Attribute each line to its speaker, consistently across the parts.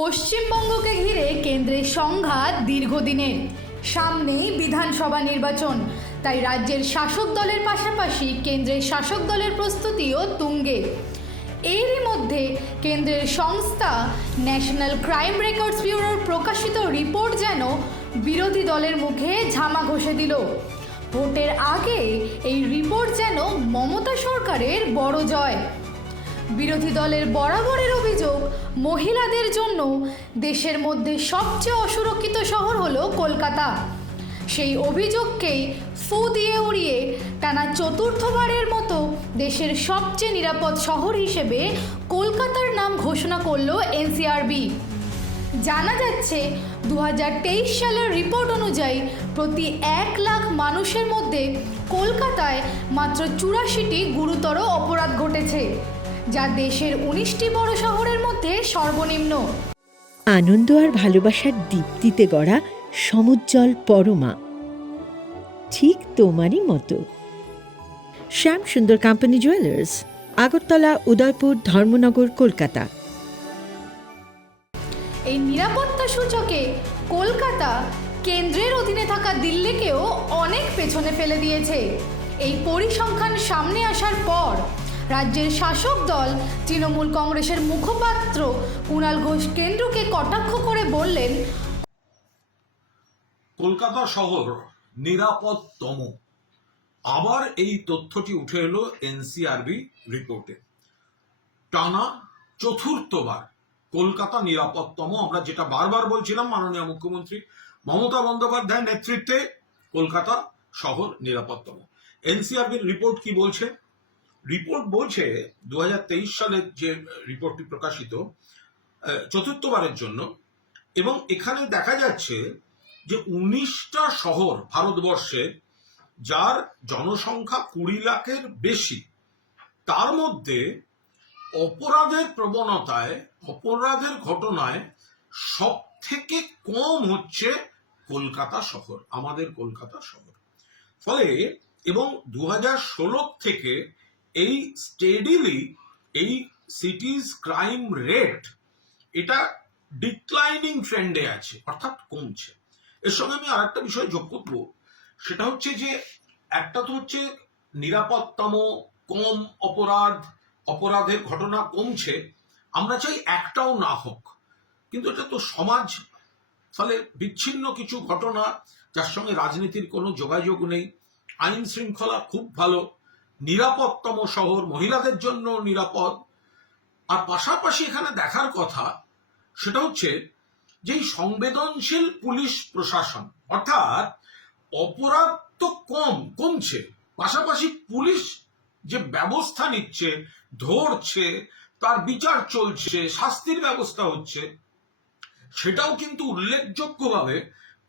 Speaker 1: পশ্চিমবঙ্গকে ঘিরে কেন্দ্রের সংঘাত দীর্ঘদিনের। সামনেই বিধানসভা নির্বাচন। তাই রাজ্যের শাসক দলের পাশাপাশি কেন্দ্রের শাসক দলের প্রস্তুতিও তুঙ্গে। এরই মধ্যে কেন্দ্রের সংস্থা ন্যাশনাল ক্রাইম রেকর্ডস ব্যুরোর প্রকাশিত রিপোর্ট যেন বিরোধী দলের মুখে ঝামা ঘষে দিল। ভোটের আগে এই রিপোর্ট যেন মমতা সরকারের বড় জয়। বিরোধী দলের বরাবরের অভিযোগ, মহিলাদের জন্য দেশের মধ্যে সবচেয়ে অসুরক্ষিত শহর হলো কলকাতা। সেই অভিযোগকেই ফু দিয়ে উড়িয়ে টানা চতুর্থবারের মতো দেশের সবচেয়ে নিরাপদ শহর হিসেবে কলকাতার নাম ঘোষণা করল এনসিআরবি। জানা যাচ্ছে দু হাজার তেইশ সালের রিপোর্ট অনুযায়ী প্রতি এক লাখ মানুষের মধ্যে কলকাতায় মাত্র চুরাশিটি গুরুতর অপরাধ ঘটেছে। যা দেশের উনিশটি বড় শহরের মধ্যে সর্বনিম্ন।
Speaker 2: আনন্দ আর ভালোবাসার দীপ্তিতে গড়া সমুজ্জ্বল পরমা। ঠিক তোমারই মতো। Shyam Sundar company jewellers Agartala Udaipur Dharmanagar Kolkata.
Speaker 1: এই নিরাপত্তা সূচকে কলকাতা কেন্দ্রের অধীনে থাকা দিল্লিকেও অনেক পেছনে ফেলে দিয়েছে। এই পরিসংখ্যান সামনে আসার পর রাজ্যের শাসক দল তৃণমূল কংগ্রেসের মুখপাত্র কুণাল ঘোষ কেন্দ্রকে কটাক্ষ করে বললেন,
Speaker 3: কলকাতা শহর নিরাপদতম আবার এই তথ্যটি উঠে এলো এনসিআরবি রিপোর্টে। টানা চতুর্থবার কলকাতা নিরাপদতম আমরা যেটা বারবার বলছিলাম মাননীয় মুখ্যমন্ত্রী মমতা বন্দ্যোপাধ্যায়ের নেতৃত্বে কলকাতা শহর নিরাপদতম এনসিআরবির রিপোর্ট কি বলছে? রিপোর্ট বলছে দু হাজার তেইশ সালের যে রিপোর্টটি প্রকাশিত চতুর্থবারের জন্য, এবং এখানে দেখা যাচ্ছে যে উনিশটা শহর ভারতবর্ষে যার জনসংখ্যা কুড়ি লাখের বেশি, তার মধ্যে অপরাধের প্রবণতায়, অপরাধের ঘটনায় সব থেকে কম হচ্ছে কলকাতা শহর, আমাদের কলকাতা শহর। ফলে, এবং দু ষোলো থেকে এই স্টেডিলি এই সিটিজ ক্রাইম রেট এটা ডিক্লাইনিং ট্রেন্ডে আছে, অর্থাৎ কমছে। এর সঙ্গে আমি আরেকটা বিষয় যোগ করব, সেটা হচ্ছে যে একটা তো হচ্ছে নিরাপত্তম, কম অপরাধ, অপরাধের ঘটনা কমছে, আমরা চাই একটাও না হোক। কিন্তু এটা তো সমাজ, ফলে বিচ্ছিন্ন কিছু ঘটনা, যার সঙ্গে রাজনীতির কোনো যোগাযোগ নেই, আইন শৃঙ্খলা খুব ভালো নিরাপদতম শহর, মহিলাদের জন্য নিরাপদ। আর পাশাপাশি এখানে দেখার কথা, সেটা হচ্ছে যে সংবেদনশীল পুলিশ প্রশাসন, অর্থাৎ অপরাধ তো কম, কমছে। পাশাপাশি পুলিশ যে ব্যবস্থা নিচ্ছে, ধরছে, তার বিচার চলছে, শাস্তির ব্যবস্থা হচ্ছে, সেটাও কিন্তু উল্লেখযোগ্যভাবে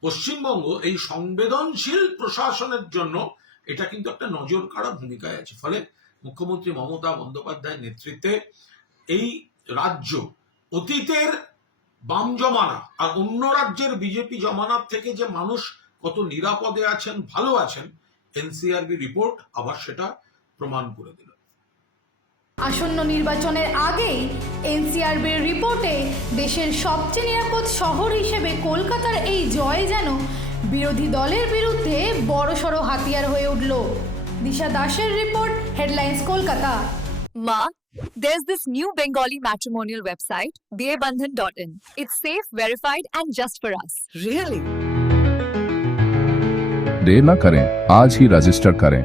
Speaker 3: পশ্চিমবঙ্গ এই সংবেদনশীল প্রশাসনের জন্য এটা কিন্তু একটা নজর কাড়া ভূমিকায় আছে। ফলে মুখ্যমন্ত্রী মমতা বন্দ্যোপাধ্যায়ের নেতৃত্বে এই রাজ্য অতীতের বাম জমানা আর অন্য রাজ্যের বিজেপি জমানার থেকে যে মানুষ কত নিরাপদে আছেন, ভালো আছেন, এনসিআরবি রিপোর্ট আবার সেটা প্রমাণ করে দিল।
Speaker 1: আসন্ন নির্বাচনের আগেই এনসিআরবির রিপোর্টে দেশের সবচেয়ে নিরাপদ শহর হিসেবে কলকাতার এই জয় যেন বিরোধী দলের বিরুদ্ধে বড়সড় হাতিয়ার হয়ে উঠল দিশা দাসের report headlines Kolkata
Speaker 4: Ma, there's this new Bengali matrimonial website, dearbandhan.in. It's safe, verified, and just for us.
Speaker 5: Really?
Speaker 6: देर न करें आज ही रजिस्टर करें